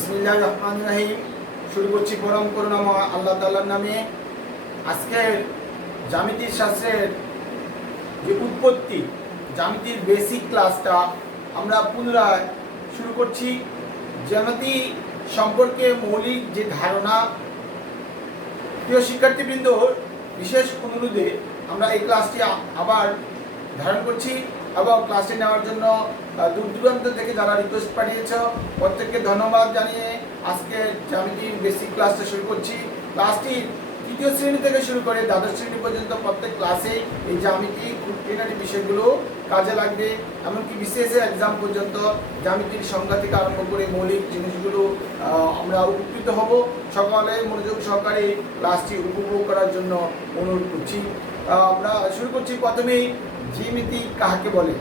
বিসমিল্লাহ রহমান রাহিম। শুরু করছি পরম করুণাময় আল্লাহ তাল্লার নামে। আজকের জ্যামিতির শাস্ত্রের যে উৎপত্তি, জ্যামিতির বেসিক ক্লাসটা আমরা পুনরায় শুরু করছি। জ্যামিতি সম্পর্কে মৌলিক যে ধারণা, প্রিয় শিক্ষার্থীবৃন্দ, বিশেষ অনুরোধে আমরা এই ক্লাসটি আবার ধারণ করছি। এবং ক্লাসে নেওয়ার জন্য দূর দূরান্ত থেকে যারা রিকোয়েস্ট পাঠিয়েছ, প্রত্যেককে ধন্যবাদ জানিয়ে আজকে জ্যামিতির বেসিক ক্লাসটা শুরু করছি। ক্লাসটি তৃতীয় শ্রেণি থেকে শুরু করে দ্বাদশ শ্রেণি পর্যন্ত প্রত্যেক ক্লাসে এই জ্যামিতি, খুঁটিনাটি বিষয়গুলো কাজে লাগবে। এমনকি বিশেষ এক্সাম পর্যন্ত জ্যামিতির সংজ্ঞা থেকে আরম্ভ করে মৌলিক জিনিসগুলো আমরা উপকৃত হব। সকালে মনোযোগ সহকারে ক্লাসটি উপভোগ করার জন্য অনুরোধ করছি। আমরা শুরু করছি প্রথমেই জ্যামিতি কাহাকে বলে।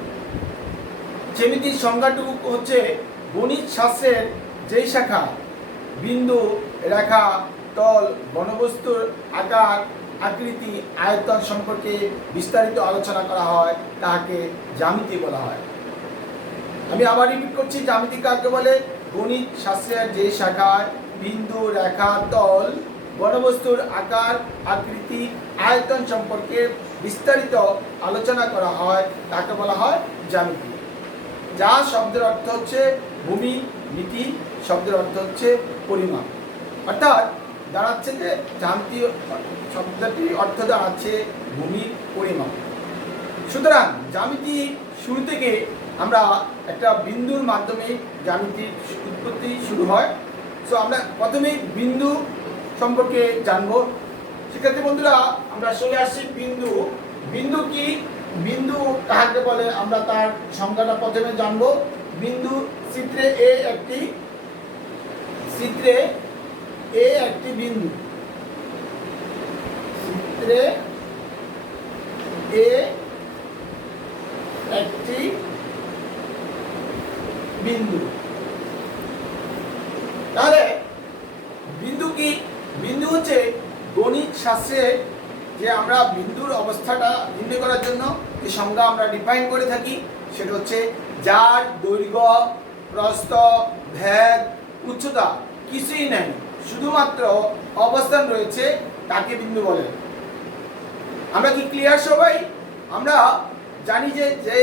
জ্যামিতির সংজ্ঞাটুকু হচ্ছে গণিত শাস্ত্রের যেই শাখা, বিন্দু, রেখা, তল ঘনবস্তুর আকার, আকৃতি, আয়তন সম্পর্কে বিস্তারিত আলোচনা করা হয়, তাহাকে জ্যামিতি বলা হয়। আমি আবার রিপিট করছি, জ্যামিতি কাকে বলে? গণিত শাস্ত্রের যে শাখায় বিন্দু, রেখা, তল ঘনবস্তুর আকার, আকৃতি, আয়তন সম্পর্কে বিস্তারিত আলোচনা করা হয়, তাকে বলা হয় জ্যামিতি। যা শব্দের অর্থ হচ্ছে ভূমি, নীতি, শব্দের অর্থ হচ্ছে পরিমাপ। অর্থাৎ দাঁড়াচ্ছে যে জ্যামিতি শব্দটি অর্থ দাঁড়াচ্ছে ভূমির পরিমাপ। সুতরাং জ্যামিতি শুরু থেকে আমরা একটা বিন্দুর মাধ্যমে জ্যামিতির উৎপত্তি শুরু হয়। সো আমরা প্রথমেই বিন্দু সম্পর্কে জানব। শিক্ষার্থী বন্ধুরা, আমরা চলে আসছি বিন্দু। বিন্দু কি? বিন্দু কাহাকে বলে? আমরা তার সংজ্ঞাটা প্রথমে জানব। বিন্দু চিত্রে এ একটি, চিত্রে এ একটি বিন্দু। চিত্রে এ একটি বিন্দু। তাহলে, বিন্দু কি? বিন্দু হচ্ছে গণিত শাস্ত্রে যে আমরা বিন্দুর অবস্থাটা নির্ণয় করার জন্য যে সংজ্ঞা আমরা ডিফাইন করে থাকি, সেটা হচ্ছে যার দৈর্ঘ্য, প্রস্থ, ভেদ, উচ্চতা কিছুই নেই, শুধুমাত্র অবস্থান রয়েছে তাকে বিন্দু বলে। আমরা কি ক্লিয়ার সবাই? আমরা জানি যে যে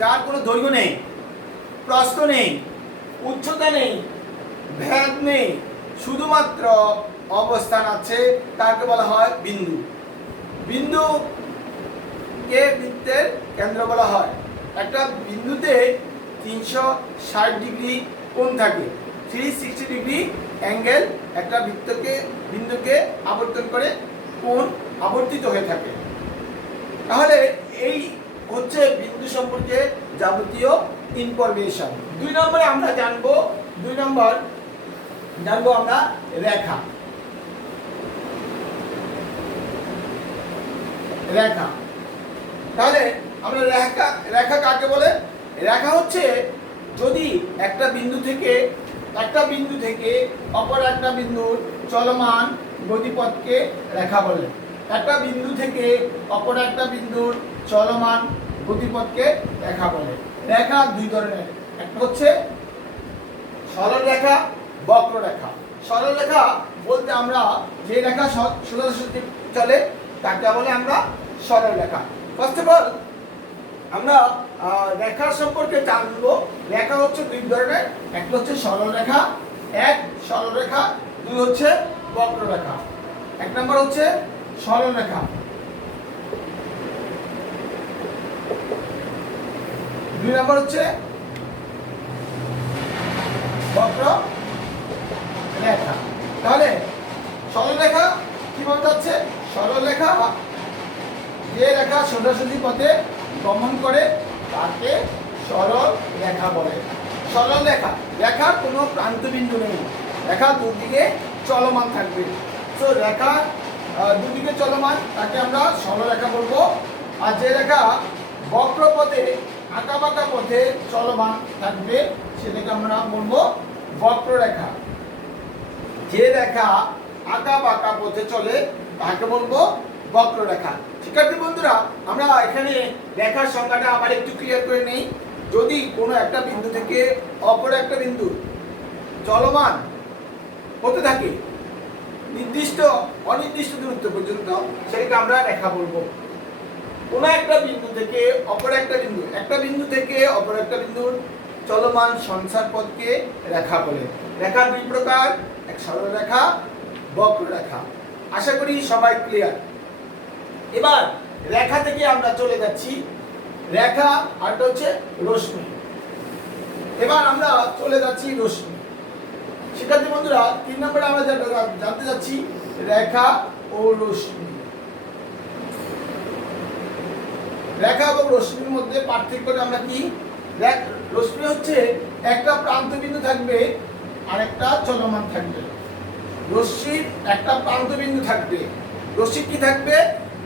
যার কোনো দৈর্ঘ্য নেই, প্রস্থ নেই, উচ্চতা নেই, ভেদ নেই, শুধুমাত্র অবস্থান আছে, তাকে বলা হয় বিন্দু। বিন্দু কে বৃত্তের কেন্দ্র বলা হয়। একটা বিন্দুতে তিনশো ষাট ডিগ্রি কোণ থাকে। থ্রি সিক্সটি ডিগ্রি অ্যাঙ্গেল একটা বৃত্তকে, বিন্দুকে আবর্তন করে কোণ আবর্তিত হয়ে থাকে। তাহলে এই হচ্ছে বিন্দু সম্পর্কে যাবতীয় ইনফরমেশন দুই নম্বরে আমরা জানব, দুই নম্বর জানব আমরা রেখা। রেখা। তাহলে আমরা রেখা রেখা কাকে বলে? রেখা হচ্ছে যদি একটা বিন্দু থেকে একটা বিন্দু থেকে অপর একটা বিন্দুর চলমান গতিপথকে রেখা বলে। একটা বিন্দু থেকে অপর একটা বিন্দুর চলমান গতিপথকে রেখা বলে। রেখা দুই ধরনের। একটা হচ্ছে সরল রেখা বক্র রেখা সরল রেখা বলতে আমরা যে রেখা স- সোজাসুজি চলে তাকে বলে আমরা সরল রেখা। ফার্স্ট অফ অল আমরা আহ, রেখা সম্পর্কে জানব। রেখা হচ্ছে দুই ধরনের। একটা হচ্ছে সরল রেখা এক সরল রেখা দুই হচ্ছে বক্র রেখা। এক নম্বর হচ্ছে সরল রেখা। দুই নম্বর হচ্ছে বক্র রেখা। তাহলে সরল রেখা কীভাবে যাচ্ছে? সরল রেখা যে রেখা সোজাসুজি পথে গমন করে, তাকে সরল রেখা বলে। সরল রেখা রেখার কোনো প্রান্তবিন্দু নেই। রেখা দুদিকে চলমান থাকবে। তো রেখা দুদিকে চলমান, তাকে আমরা সরল রেখা বলব। আর যে রেখা বক্র পথে আঁকা বাঁকা পথে চলমান থাকবে, সেটাকে আমরা বলব বক্ররেখা। যে রেখা আঁকা বাঁকা পথে চলে, তাকে বলব বক্ররেখা। শিক্ষার্থী বন্ধুরা, আমরা এখানে রেখার সংখ্যাটা আবার একটু ক্লিয়ার করে নেই। যদি কোনো একটা বিন্দু থেকে অপর একটা বিন্দু চলমান হতে থাকে, নির্দিষ্ট, অনির্দিষ্ট দূরত্ব পর্যন্ত, সেটাকে আমরা রেখা বলব। কোনো একটা বিন্দু থেকে অপর একটা বিন্দু একটা বিন্দু থেকে অপর একটা বিন্দুর চলমান সংসার পথকে রেখা বলে। রেখা দুই প্রকার, এক সরল রেখা বক্ররেখা আশা করি সবাই ক্লিয়ার এবার রেখা থেকে আমরা চলে যাচ্ছি। রেখা আর হচ্ছে রশ্মি। এবার আমরা চলে যাচ্ছি রশ্মি। শিক্ষার্থী বন্ধুরা, তিন নম্বরে আমরা জানতে যাচ্ছি রেখা ও রশ্মি। রেখা এবং রশ্মির মধ্যে পার্থক্যটা আমরা কি? রশ্মি হচ্ছে একটা প্রান্ত বিন্দু থাকবে আর একটা চলমান থাকবে। রশ্মির একটা প্রান্তবিন্দু থাকবে। রশ্মির কি থাকবে?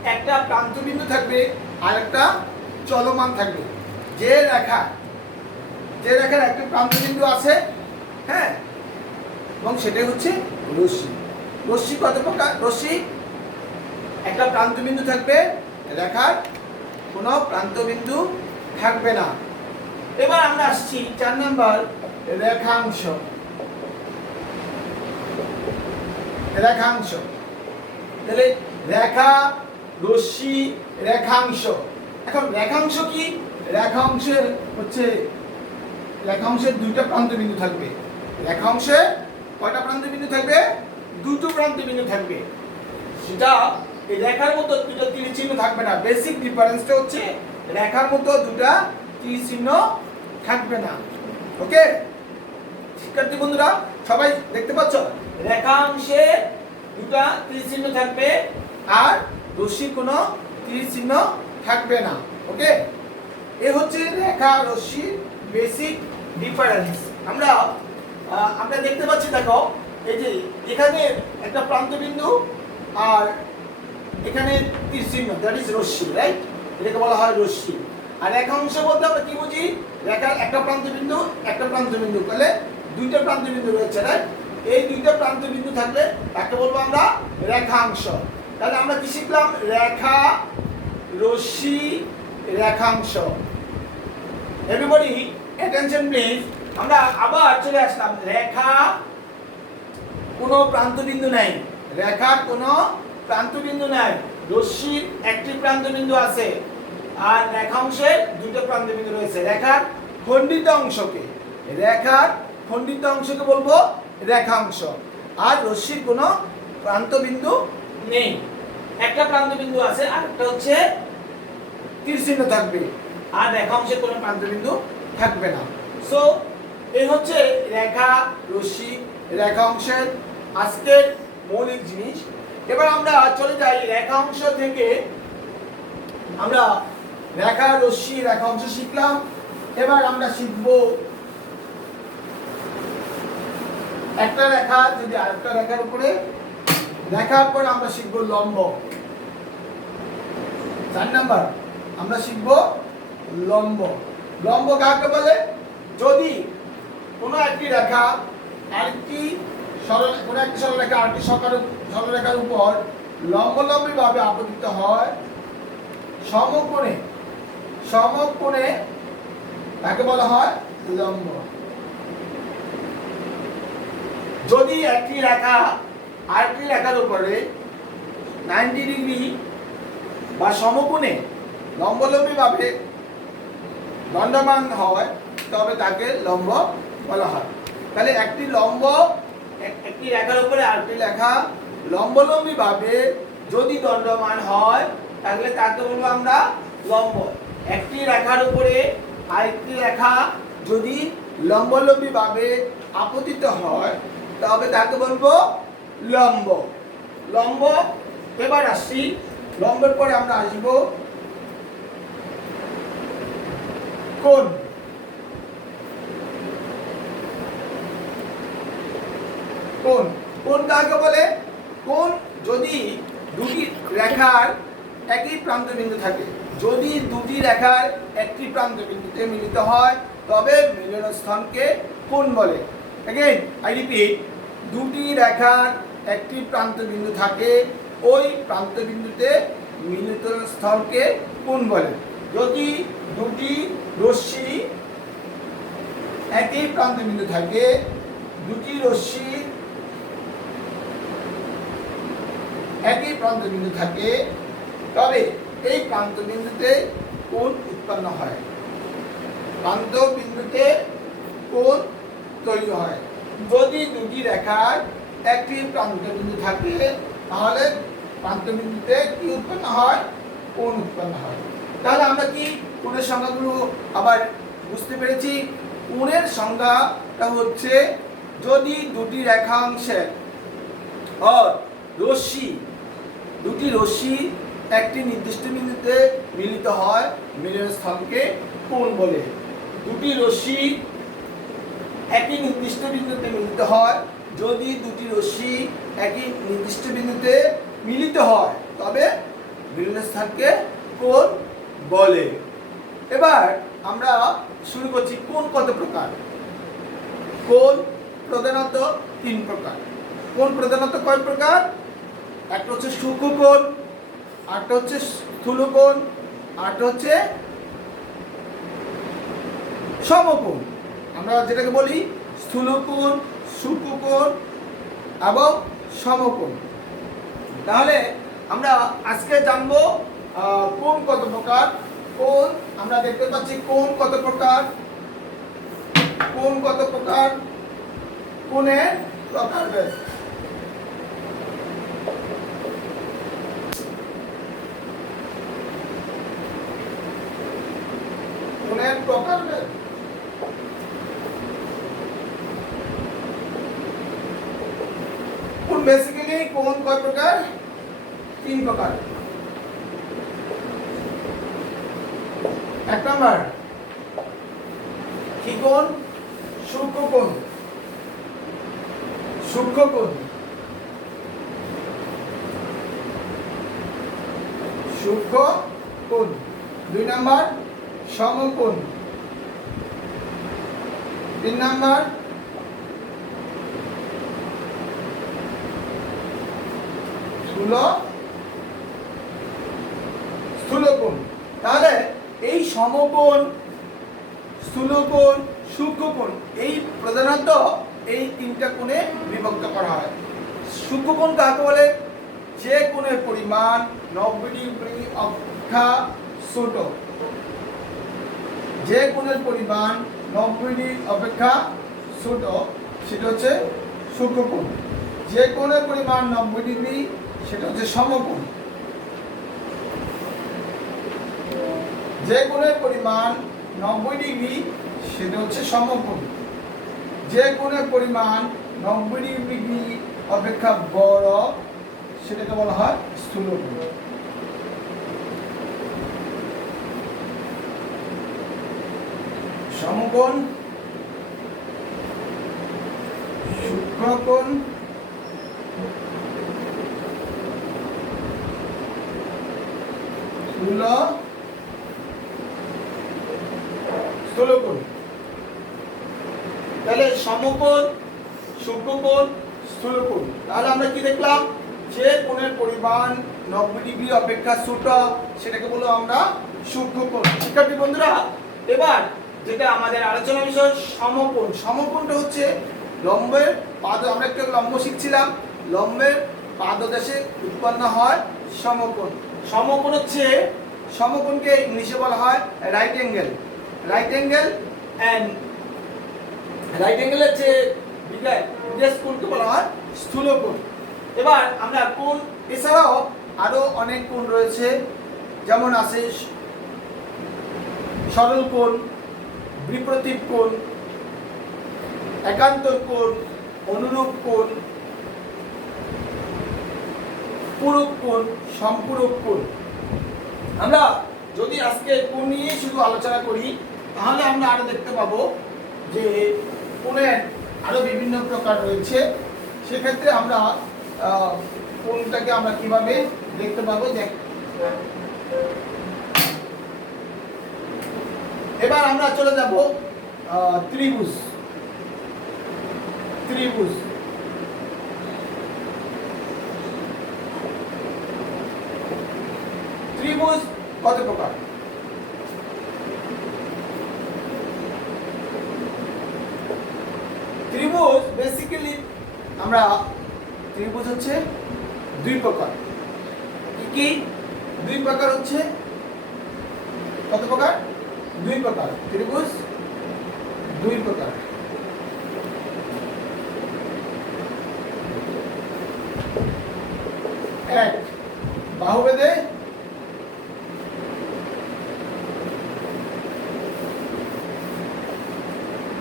একটা প্রান্ত বিন্দু থাকবে আর একটা চলমান থাকবে। যে রেখা, যে রেখার একটা প্রান্তবিন্দু আছে হ্যাঁ? এবং সেটাই হচ্ছে রশ্মি। রশ্মি কত প্রকার? রশ্মি একটা প্রান্তবিন্দু থাকবে, রেখার কোনো প্রান্তবিন্দু থাকবে না। এবার আমরা আসছি চার নাম্বার রেখাংশ। রেখাংশ। তাহলে রেখা, রশ্মি, রেখাংশ। এখন রেখাংশ কি? রেখাংশের হচ্ছে, রেখাংশের দুইটা প্রান্তবিন্দু থাকবে। রেখাংশে কয়টা প্রান্তবিন্দু থাকবে? দুটো প্রান্তবিন্দু থাকবে। সেটা এই রেখার মতো দুটো তীর চিহ্ন থাকবে না। বেসিক ডিফারেন্সটা হচ্ছে রেখার মতো দুটা তীর চিহ্ন থাকবে না। ওকে? শিক্ষার্থী বন্ধুরা, সবাই দেখতে পাচ্ছ? রেখাংশে দুটা তীর চিহ্ন থাকবে আর রশ্মি কোনো তীর চিহ্ন থাকবে না, ওকে? এ হচ্ছে রেখা রশ্মির বেসিক ডিফারেন্স আমরা আমরা দেখতে পাচ্ছি, দেখো, এই যে এখানে একটা প্রান্তবিন্দু আর এখানে তীর চিহ্ন দ্যাট ইজ রশ্মি রাইট এটাকে বলা হয় রশ্মি। আর রেখাংশ বলতে আমরা কি বুঝি? রেখার একটা প্রান্তবিন্দু একটা প্রান্তবিন্দু করলে দুইটা প্রান্তবিন্দু রয়েছে রাইট এই দুইটা প্রান্তবিন্দু থাকলে তাকে বলব আমরা রেখাংশ। তাহলে আমরা কি শিখলাম? রেখা, রশ্মি, রেখাংশ। এভরিবডি অ্যাটেনশন প্লিজ আমরা আবার চলে আসলাম। রেখা কোনো প্রান্তবিন্দু নাই। রেখার কোনো প্রান্তবিন্দু নাই। রশ্মির একটি প্রান্তবিন্দু আছে। আর রেখাংশের দুটো প্রান্তবিন্দু রয়েছে। রেখার খণ্ডিত অংশকে। রেখার খণ্ডিত অংশকে বলব রেখাংশ। আর রশ্মির কোনো প্রান্তবিন্দু নেই। একটা প্রান্তবিন্দু আছে, আর একটা হচ্ছে তীর চিহ্ন থাকবে। আর রেখাংশের কোনো প্রান্তবিন্দু থাকবে না। সো এই হচ্ছে রেখা, রশ্মি, রেখাংশের আজকের মৌলিক জিনিস। এবার আমরা চলে যাই রেখাংশ থেকে। আমরা রেখা, রশ্মি, রেখাংশ শিখলাম। এবার আমরা শিখব একটা রেখা, যদি আরেকটা রেখার উপরে দেখার পর আমরা শিখব লম্ব। চার নাম্বার, আমরা শিখব লম্ব। লম্ব কাকে বলে? যদি কোনো একটি রেখা আরেকটি সরল, কোনো একটি সরলরেখা আরেকটি সরল সরলরেখার উপর লম্বলম্বী ভাবে আপতিত হয়, সমকোণে সমকোণে তাকে বলা হয়? লম্ব। যদি একটি রেখা, আরেকটি রেখার উপরে নাইনটি ডিগ্রি বা সমকোণে লম্বলম্বী ভাবে দণ্ডমান হয়, তবে তাকে লম্ব বলা হয়। তাহলে একটি লম্ব, একটি রেখার উপরে আরেকটি লেখা লম্বলম্বী ভাবে যদি দণ্ডমান হয়, তাহলে তাকে বলব আমরা লম্ব। একটি রেখার উপরে আরেকটি রেখা যদি লম্বলম্বী ভাবে আপতিত হয় তবে তাকে বলব লম্ব। লম্ব, এবার আসছি লম্বের পরে আমরা আসব কোন কোন কোন কাকে বলে কোন যদি দুটি রেখার একই প্রান্তবিন্দু থাকে, যদি দুটি রেখার একটি প্রান্তবিন্দুতে মিলিত হয়, তবে মিলনস্থানকে কোন বলে। অ্যাগেন আই রিপিট দুটি রেখার একটি প্রান্তবিন্দু থাকে, ওই প্রান্তবিন্দুতে মিলিত স্থলকে কোন বলে। যদি দুটি রশ্মি একই প্রান্তবিন্দু থাকে, দুটি রশ্মি একই প্রান্ত বিন্দু থাকে, তবে এই প্রান্ত বিন্দুতে কোণ উৎপন্ন হয়। প্রান্ত বিন্দুতে কোণ তৈরি হয়। যদি দুটি রেখার একটি প্রান্ত বিন্দু থাকে, তাহলে প্রান্ত বিন্দুতে কি উৎপন্ন হয়? কোন উৎপন্ন হয়। তাহলে আমরা কি কোণের সংজ্ঞাগুলো আবার বুঝতে পেরেছি? কোণের সংজ্ঞাটা হচ্ছে যদি দুটি রেখাংশের ও রশ্মি, দুটি রশ্মি একটি নির্দিষ্ট বিন্দুতে মিলিত হয় মিলনের স্থানকে কোণ বলে। দুটি রশ্মি একই নির্দিষ্ট বিন্দুতে মিলিত হয়। যদি দুটি রশ্মি একই নির্দিষ্ট বিন্দুতে মিলিত হয়, তবে মিলনের স্থানকে কোণ বলে। এবার আমরা শুরু করছি কোন কত প্রকার? কোন প্রধানত তিন প্রকার। কোন প্রধানত কয় প্রকার? একটা হচ্ছে সূক্ষ্ম কোণ আরটা হচ্ছে স্থূল কোণ আরটা হচ্ছে সমকোণ। আমরা যেটাকে বলি স্থূলকোণ, সূক্ষ্মকোণ এবং সমকোণ। তাহলে আমরা আজকে জানব কোন কত প্রকার? কোন আমরা দেখতে পাচ্ছি কোন কত প্রকার? কোন কত প্রকার? কোণের প্রকারভেদ কোণের প্রকারভেদ কোণ বেসিক্যালি কোণ কয় প্রকার, তিন প্রকার। এক নম্বর, কি কোণ? সূক্ষ্ম কোণ। সূক্ষ্ম কোণ। সূক্ষ্ম কোণ। দুই নাম্বার, সমকোণ। তিন নাম্বার স্থূল স্থূলকোণ। তাহলে এই সমকোণ, স্থূলকোণ, সূক্ষ্মকোণ, এই প্রধানত এই তিনটা কোণে বিভক্ত করা হয়। সূক্ষ্মকোণ কাকে বলে? যে কোণের পরিমাণ নব্বই ডিগ্রি অপেক্ষা ছোট। যে কোণের পরিমাণ নব্বই ডিগ্রি অপেক্ষা ছোট, সেটা হচ্ছে সূক্ষ্মকোণ। যে কোণের পরিমাণ নব্বই ডিগ্রি সেটা হচ্ছে সমকোণ। যে কোণের পরিমাণ নব্বই ডিগ্রি, সেটা হচ্ছে সমকোণ। যে কোণের পরিমাণ নব্বই ডিগ্রি অপেক্ষা বড়, সেটাকে বলা হয় স্থূলকোণ। সমকোণ স্থূল স্থূলকোণ। তাহলে সমকোণ সূক্ষ্মকোণ স্থূলকোণ। তাহলে আমরা কি দেখলাম? যে কোণের পরিমাণ নব্বই ডিগ্রি অপেক্ষা ছোট, সেটাকে বলব আমরা সূক্ষ্মকোণ শিক্ষার্থী বন্ধুরা, এবার যেটা আমাদের আলোচনা বিষয়, সমকোণ। সমকোণটা হচ্ছে লম্বের পাদ, আমরা একটু লম্ব শিখছিলাম। লম্বের পাদদেশে উৎপন্ন হয় সমকোণ। সমকোণ হচ্ছে, সমকোণকে ইংলিশে বলা হয় right angle right angle and right অ্যাঙ্গেলের যে বিদেশ কোণকে বলা হয় স্থূল কোণ। এবার আমরা কোণ, এছাড়াও আরও অনেক কোণ রয়েছে, যেমন আছে সরল কোণ, বিপ্রতীপ কোণ, একান্তর কোণ, অনুরূপ কোণ পূরক কোণ সম্পূরক কোণ আমরা যদি আজকে কোণ নিয়ে শুধু আলোচনা করি তাহলে আমরা আরও দেখতে পাবো যে কোণের আরও বিভিন্ন প্রকার রয়েছে। সেক্ষেত্রে আমরা আহ, কোণটাকে আমরা কীভাবে দেখতে পাবো? দেখ। এবার আমরা চলে যাব ত্রিভুজ। ত্রিভুজ ত্রিভুজ কত প্রকার? ত্রিভুজ বেসিক আমরা ত্রিভুজ হচ্ছে দুই প্রকার। কি? দুই প্রকার হচ্ছে। কত প্রকার? দুই প্রকার। ত্রিভুজ, দুই প্রকার। এক, বাহুবেদে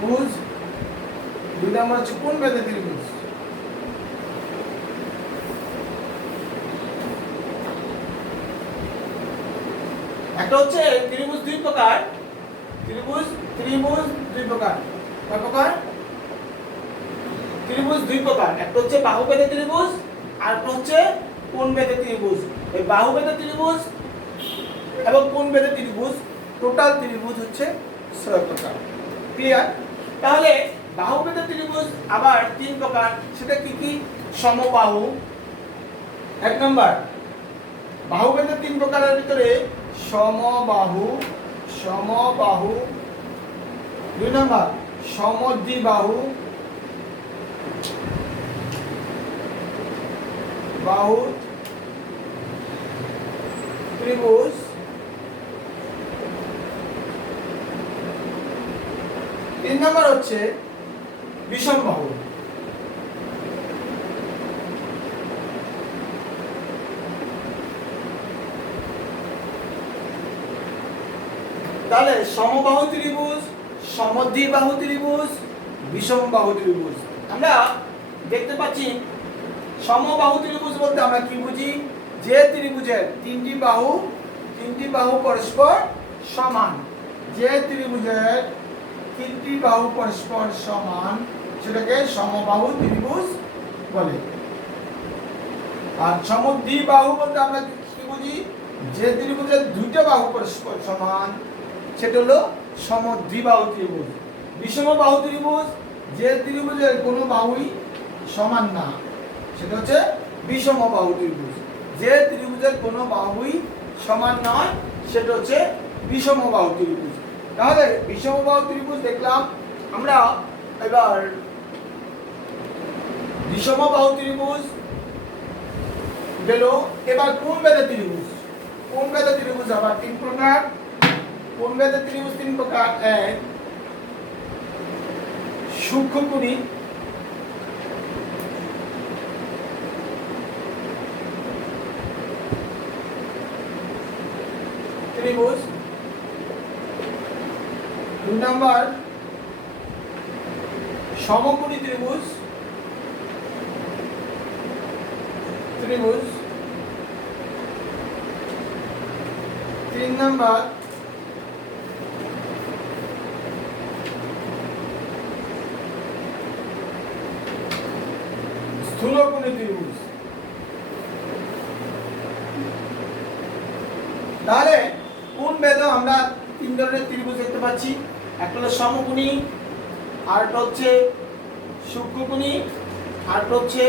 ত্রিভুজ নম্বর হচ্ছে কোন বেদে ত্রিভুজ একটা হচ্ছে ত্রিভুজ দুই প্রকার। ত্রিভুজ ত্রিভুজ দুই প্রকার। কয় প্রকার? ত্রিভুজ দুই প্রকার। একটা হচ্ছে বাহুবেদে ত্রিভুজ, আর একটা হচ্ছে কোন বেদে ত্রিভুজ। এই বাহুবেদে ত্রিভুজ এবং কোন বেদে ত্রিভুজ, টোটাল ত্রিভুজ হচ্ছে ছয় প্রকার। ক্লিয়ার? তাহলে বাহুবেদে ত্রিভুজ আবার তিন প্রকার। সেটা কি কি? সমবাহু। এক নম্বর, বাহুবেদের তিন প্রকারের ভিতরে সমবাহু সমবাহু। দুই নম্বর, সমদ্বিবাহু। বাহু, ত্রিভুজ। তিন নম্বর হচ্ছে বিষম বাহু তাহলে সমবাহু ত্রিভুজ, সমদ্বিবাহু ত্রিভুজ, বিষমবাহু ত্রিভুজ। আমরা দেখতে পাচ্ছি, সমবাহু ত্রিভুজ বলতে আমরা কি বুঝি? যে ত্রিভুজের তিনটি বাহু তিনটি বাহু পরস্পর সমান। যে ত্রিভুজের তিনটি বাহু পরস্পর সমান, সেটাকে সমবাহু ত্রিভুজ বলে। আর সমদ্বিবাহু বলতে আমরা কি বুঝি? যে ত্রিভুজের দুইটা বাহু পরস্পর সমান, সেটা হলো সমদ্বিবাহু ত্রিভুজ। বিষম বাহু ত্রিভুজ, যে ত্রিভুজের কোনো বাহুই সমান না, সেটা হচ্ছে বিষম বাহু ত্রিভুজ। যে ত্রিভুজের কোনো বাহুই সমান নয়, সেটা হচ্ছে বিষম বাহু ত্রিভুজ। তাহলে বিষমবাহু ত্রিভুজ দেখলাম, আমরা এবার বিষমবাহু ত্রিভুজ গেল এবার কোন বেদে ত্রিভুজ? কোন বেদে ত্রিভুজ আবার তিন প্রকার? কোন বেদে ত্রিভুজ তিন প্রকার? এক, সূক্ষ্মকুণী। ত্রিভুজ দুই নম্বর সমকোণী ত্রিভুজ ত্রিভুজ তিন নম্বর স্থূলকোণী ত্রিভুজ তাহলে কোন বেদে আমরা তিন ধরনের ত্রিভুজ দেখতে পাচ্ছি সমকোণী, আরেকটা হচ্ছে সূক্ষ্মকোণী আরেকটা হচ্ছে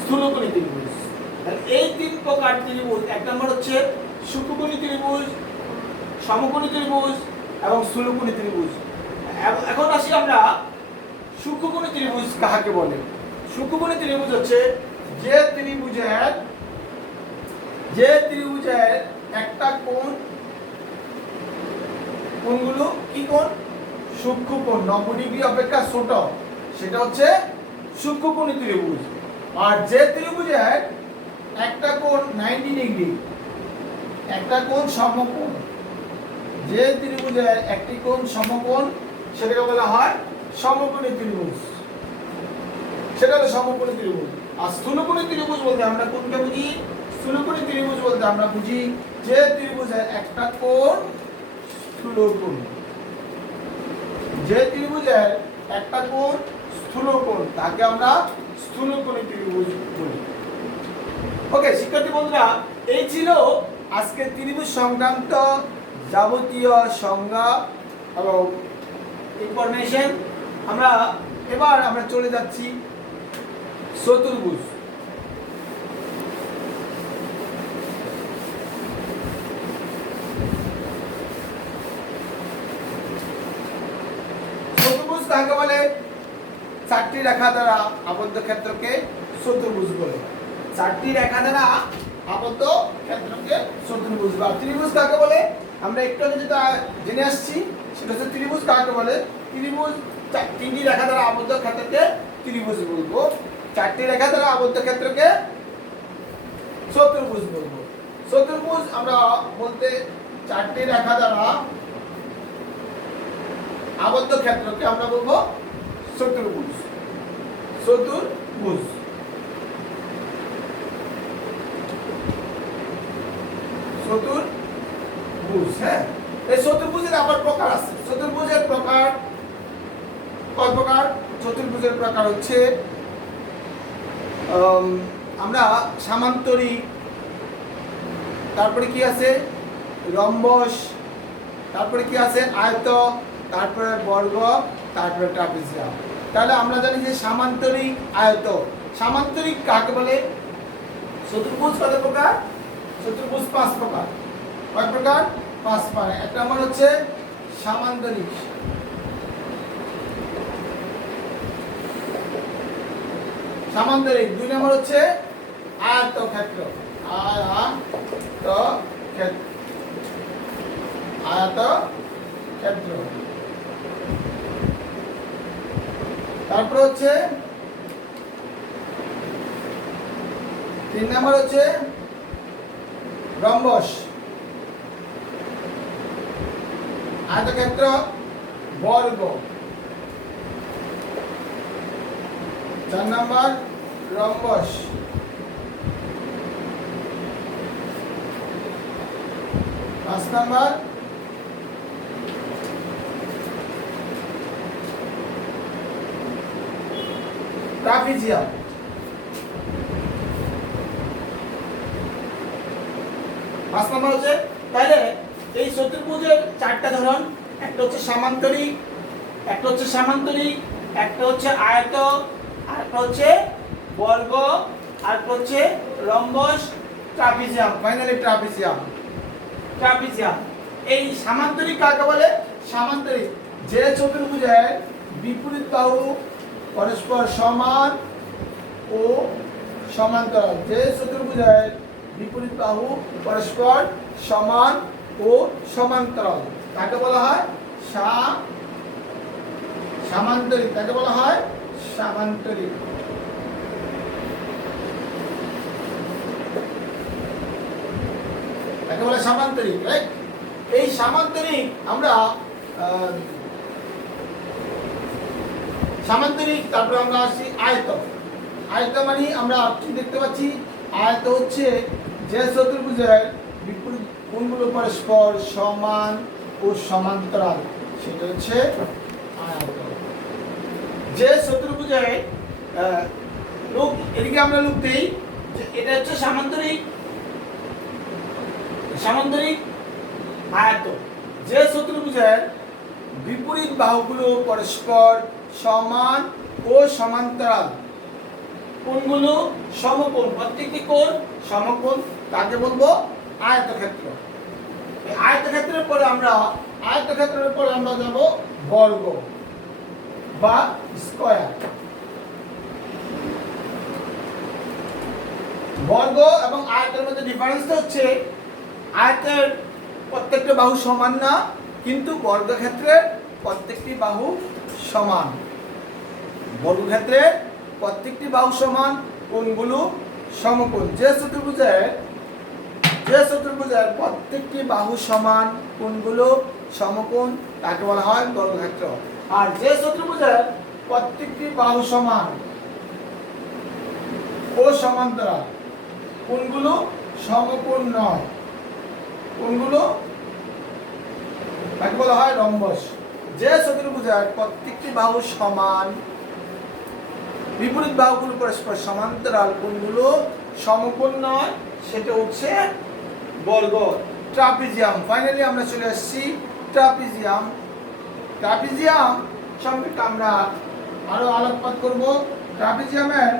স্থূলকোণী ত্রিভুজ। এই তিন প্রকার ত্রিভুজ, এক নম্বর হচ্ছে সূক্ষ্মকোণী ত্রিভুজ, সমকোণী ত্রিভুজ এবং স্থূলকোণী ত্রিভুজ। এখন আসি আমরা সূক্ষ্মকোণী ত্রিভুজ কাহাকে বলে? সূক্ষ্মকোণী ত্রিভুজ হচ্ছে যে ত্রিভুজের যে ত্রিভুজের একটা কোণ কোণগুলো কি কোণ সূক্ষ্ম কোণ। নব্বই ডিগ্রি অপেক্ষা ছোট। সেটা হচ্ছে সূক্ষ্মকোণী ত্রিভুজ। আর যে ত্রিভুজের একটা কোণ নাইনটি ডিগ্রি একটা কোণ সমকোণ। যে ত্রিভুজের একটি কোণ সমকোণ, সেটাকে বলা হয় সমকোণী ত্রিভুজ। সেটা হলো সমকোণী ত্রিভুজ। আর স্থূলকোণী ত্রিভুজ বলতে আমরা কোনটা বুঝি? স্থূলকোণী ত্রিভুজ বলতে আমরা বুঝি যে ত্রিভুজের একটা কোণ স্থূলকোণ। যে ত্রিভুজের একটা কোণ স্থূলকোণ, তাকে আমরা স্থূল স্থূলকোণী ত্রিভুজ বলি। ওকে শিক্ষার্থী বন্ধুরা, এই ছিল আজকে ত্রিভুজ সংক্রান্ত যাবতীয় সংজ্ঞা এবং ইনফরমেশন আমরা এবার আমরা চলে যাচ্ছি চতুর্ভুজ চতুর্ভুজ কাকে বলে চারটি রেখা দ্বারা আবদ্ধ ক্ষেত্রকে চতুর্ভুজ বলে। চারটি রেখা দ্বারা আবদ্ধ ক্ষেত্রকে চতুর্ভুজ বা ত্রিভুজ কাকে বলে? আমরা একটু আগে যেটা জেনে আসছি, সেটা হচ্ছে ত্রিভুজ কাকে বলে? ত্রিভুজ তিনটি রেখা দ্বারা আবদ্ধ ক্ষেত্রকে ত্রিভুজ বলব। চারটি রেখা দ্বারা আবদ্ধ ক্ষেত্রকে চতুর্ভুজ বলব। চতুর্ভুজ আমরা বলতে চারটি রেখা দ্বারা আবদ্ধ ক্ষেত্রকে আমরা বলব চতুর্ভুজ চতুর্ভুজ চতুর্ভুজ হ্যাঁ? এই চতুর্ভুজের আবার প্রকার আছে। চতুর্ভুজের প্রকার কয় প্রকার? চতুর্ভুজের প্রকার হচ্ছে আমরা সামান্তরিক তারপরে কি আছে? রম্বস, তারপরে কি আছে? আয়ত তারপরে বর্গ, তারপরে ট্রাপিজিয়াম তাহলে আমরা জানি যে সামান্তরিক আয়ত। সামান্তরিক কাকে বলে? চতুর্ভুজ কত প্রকার? চতুর্ভুজ পাঁচ প্রকার। কয় প্রকার? পাঁচ প্রকার। এক নম্বর হচ্ছে সামান্তরিক। সামান্তরিক। দুই নম্বর হচ্ছে আয়ত ক্ষেত্র আয়ত ক্ষেত্র আয়ত ক্ষেত্র তারপর হচ্ছে তিন নম্বর হচ্ছে রম্বস। আয়তক্ষেত্র বর্গ। চার নম্বর রম্বস। পাঁচ নম্বর ট্রাপিজিয়াম পাঁচ নম্বর হচ্ছে তাহলে এই চতুর্ভুজের চারটা ধরন একটা হচ্ছে সামান্তরিক একটা হচ্ছে সামান্তরিক একটা হচ্ছে আয়ত আরেকটা হচ্ছে বর্গ আরেকটা হচ্ছে rhombus trapezium finally trapezium trapezium এই সামান্তরিক কাকে বলে? সামান্তরিক যে চতুর্ভুজের বিপরীত বাহু পরস্পর সমান ও সমান্তরাল। যে চতুর্ভুজের বিপরীত বাহু পরস্পর সমান ও সমান্তরাল। তাকে বলা হয়? সামান্তরিক। তাকে বলা হয়? সামান্তরিক। তাকে বলে সামান্তরিক? রাইট এই সামান্তরিক আমরা সামান্তরিক, তারপরে আমরা আসছি আয়ত। আয়ত মানে আমরা কি দেখতে পাচ্ছি? আয়ত হচ্ছে যে চতুর্ভুজের বিপরীত কোনগুলো পরস্পর সমান ও সমান্তরাল। সেটা হচ্ছে আয়ত। যে চতুর্ভুজের লোক, এদিকে আমরা লোক দিই, যে এটা হচ্ছে সামান্তরিক। সামান্তরিক আয়ত। যে চতুর্ভুজের বিপরীত বাহুগুলো পরস্পর সমান ও সমান্তরাল। কোনগুলো? সমকোণ। প্রত্যেকটি কোণ সমকোণ। তাকে বলব আয়তক্ষেত্র। আয়তক্ষেত্রের পরে আমরা আয়তক্ষেত্রের পরে আমরা যাব বর্গ বা স্কয়ার। বর্গ এবং আয়তের মধ্যে ডিফারেন্স হচ্ছে আয়তের প্রত্যেকটা বাহু সমান না কিন্তু বর্গক্ষেত্রে প্রত্যেকটি বাহু সমান। বর্গক্ষেত্রে প্রত্যেকটি বাহু সমান কোণগুলো সমকোণ। যে চতুর্ভুজের যে চতুর্ভুজের প্রত্যেকটি বাহু সমান কোণগুলো সমকোণ, তাকে বলা হয় বর্গক্ষেত্র। আর যে চতুর্ভুজের প্রত্যেকটি বাহু সমান ও সমান্তরাল কোনগুলো সমকোণ নয়। কোনগুলো তাকে বলা হয় রম্বস। যে চতুর্ভুজের প্রত্যেকটি বাহু সমান বিপরীত বাহুগুলো পরস্পর সমান্তরাল কোনগুলো সমকোণ নয়, সেটা হচ্ছে বর্গ ট্রাপিজিয়াম। ফাইনালি আমরা চলে আসছি ট্রাপিজিয়াম। ট্রাপিজিয়াম সম্পর্কে আমরা আরও আলোকপাত করব। ট্রাপিজিয়ামের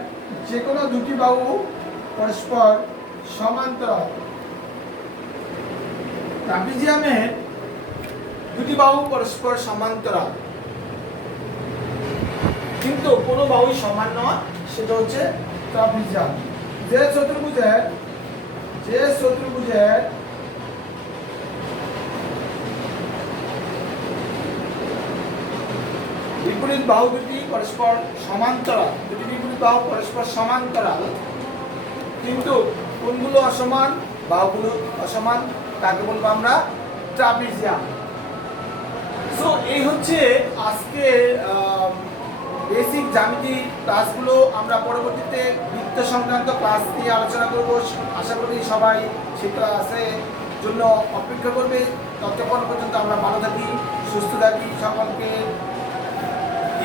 যে কোনো দুটি বাহু পরস্পর সমান্তরাল। ট্রাপিজিয়ামের দুটি বাহু পরস্পর সমান্তরাল। কিন্তু কোনো বাহুই সমান নয়, সেটা হচ্ছে ট্রাপিজিয়াম যে চতুর্ভুজের যে চতুর্ভুজের বিপরীত বাহু দুটি পরস্পর সমান্তরাল, দুটি বিপরীত বাহু পরস্পর সমান্তরাল, কিন্তু কোনগুলো অসমান, বাহুগুলো অসমান, তাকে বলব আমরা ট্রাপিজিয়াম সো এই হচ্ছে আজকে বেসিক জ্যামিতি ক্লাসগুলো আমরা পরবর্তীতে বৃত্ত সংক্রান্ত ক্লাস নিয়ে আলোচনা করব। আশা করি সবাই সেই ক্লাসে জন্য অপেক্ষা করবে। ততক্ষণ পর্যন্ত আমরা ভালো থাকি, সুস্থ থাকি। সকলকে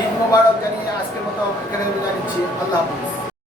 ঈদ মোবারক জানিয়ে আজকের মতো এখানে জানিয়েছি আল্লাহ হাফিজ।